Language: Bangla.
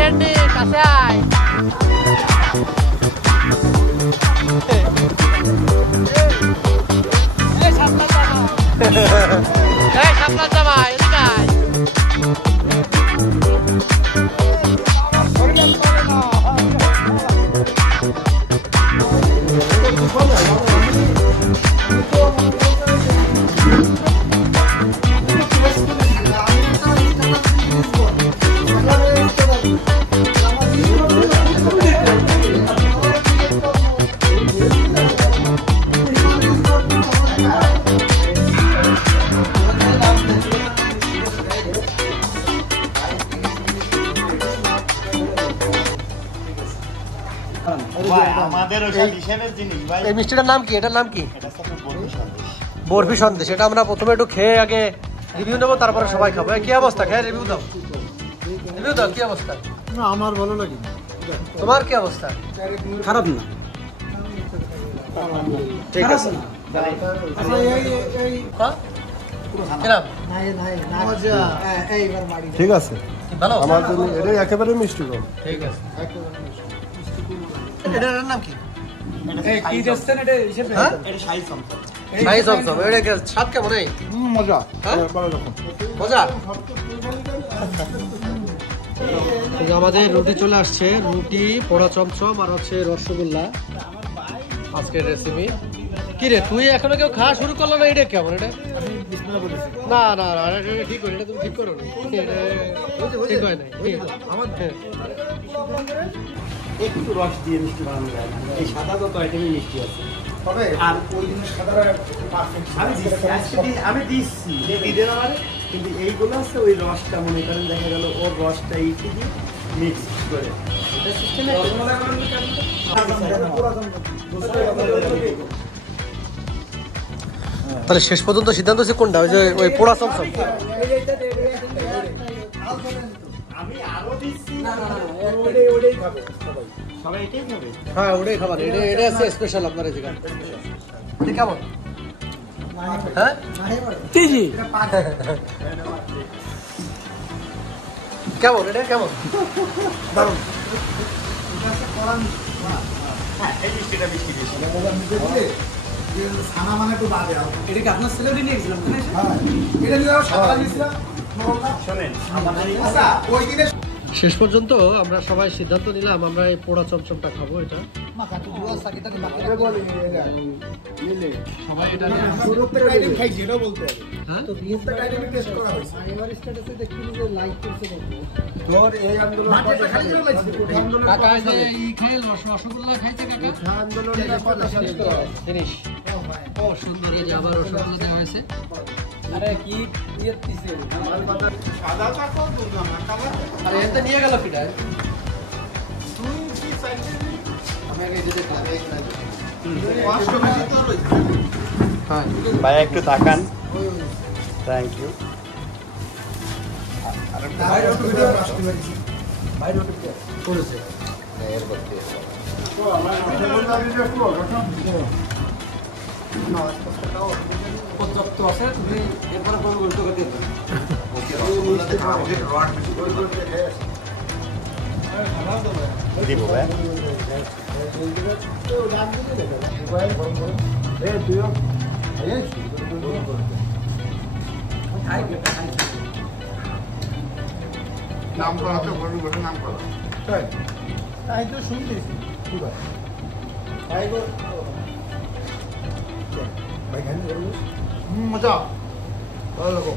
রেডি কাসাই এই সামলা জামা এদিকে আয় এই মিষ্টিটার নাম কি? এটার নাম কি? বরফি সন্দেশ। এটা আমরা প্রথমে একটু খেয়ে আগে রিভিউ নেবো, তারপরে সবাই খাবো। কি অবস্থা? খেয়ে রিভিউ দাও, রিভিউ দাও। কি অবস্থা? না আমার ভালো লাগে। তোমার কি অবস্থা? খারাপ না, ঠিক আছে। ঠিক আছে, আমার জন্য এটা একেবারে মিষ্টি কম। ঠিক আছে। এটার নাম কি? স্বাদ কেমন? মজা, মজা। আমাদের রুটি চলে আসছে, রুটি, পোড়া চমচম আর হচ্ছে রসগোল্লা আজকের রেসিপি। কি রে তুই এখনো কেউ খাওয়া শুরু করলো না? এটা কেমন? এটা না না না, ঠিক করে, এটা তুমি ঠিক করো না, ঠিক হয় নাই। একটু রস দিয়ে মিষ্টি বানানো যায় না, এই সাদা যত আইটেমই মিষ্টি আছে। তবে আর ওই দিনের সাদাটা আমি দিচ্ছি দিতে না পারে, কিন্তু এইগুলো আছে ওই রসটা মনে করেন দেখা গেল ওর রসটা এইটি দিয়ে মিক্স করে তাহলে শেষ পর্যন্ত সিদ্ধান্ত হচ্ছে কোনটা? ওই যে ওই পোড়া চমচম। হ্যাঁ ওটাই খাবার, এটা আছে স্পেশাল আপনার এখানে। কেমন? হ্যাঁ কেমন? এটা কেমন? দারুণ। এটা কি আপনার ছেলে নিয়ে গেছিলাম? শেষ পর্যন্ত আমরা সবাই সিদ্ধান্ত নিলাম আমরা এই পোড়া চমচমটা খাবো। এটা রসগোল্লা খাইছে জিনিস। ও সুন্দর, এই যে আবার রসগোল্লা দেওয়া হয়েছে। আরে কি নিয়ে গেল কিটা? ভাই একটু তাকান, থ্যাংক ইউ। পর্যাপ্ত আছে, তুমি এরপরে দিব ভাই। নাম করা তো নাম করা তাই তো শুনতেছি। ভাই মজা ভালো লাগো।